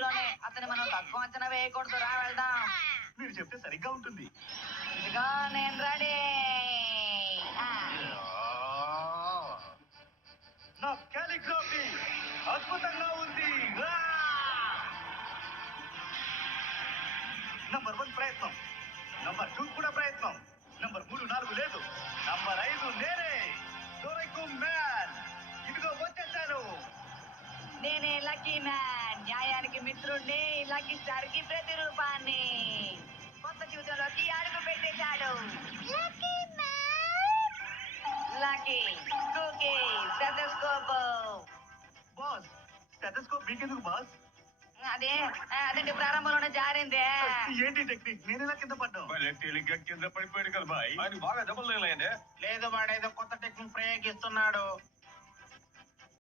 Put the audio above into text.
మూవీలోనే అతను మనం తక్కువ అంచనా వేయకూడదు. రా వెళ్దాం. మీరు చెప్తే సరిగ్గా ఉంటుంది. ఇదిగో నేను రెడీ. నా కాలిగ్రఫీ అద్భుతంగా ఉంది. నంబర్ 1 ప్రయత్నం, నంబర్ 2 కూడా ప్రయత్నం, నంబర్ 3, 4 లేదు, నంబర్ 5 నేనే డోరేకుం మ్యాన్. ఇదిగో వచ్చేసాను. నేనే లక్కీ మ్యాన్, న్యాయానికి మిత్రుడిని, లక్కీ స్టార్ కి ప్రతిరూపాన్ని. కొత్త జీవితంలోకి అడుగు పెట్టేశాడు. Lucky man, lucky cookie stethoscope. Boss, stethoscope మీకెందుకు బాస్? అదండి ప్రారంభంలోనే జారిందే. ఏంటి టెక్నిక్? నేను ఇలా కింద పడ్డాం. తేలిగ్గా కింద పడిపోయాడు కదా బాయ్. ఆయన బాగా దెబ్బలు తగిలాయండి. లేదు వాడేదో కొత్త టెక్నిక్ ప్రయోగిస్తున్నాడు.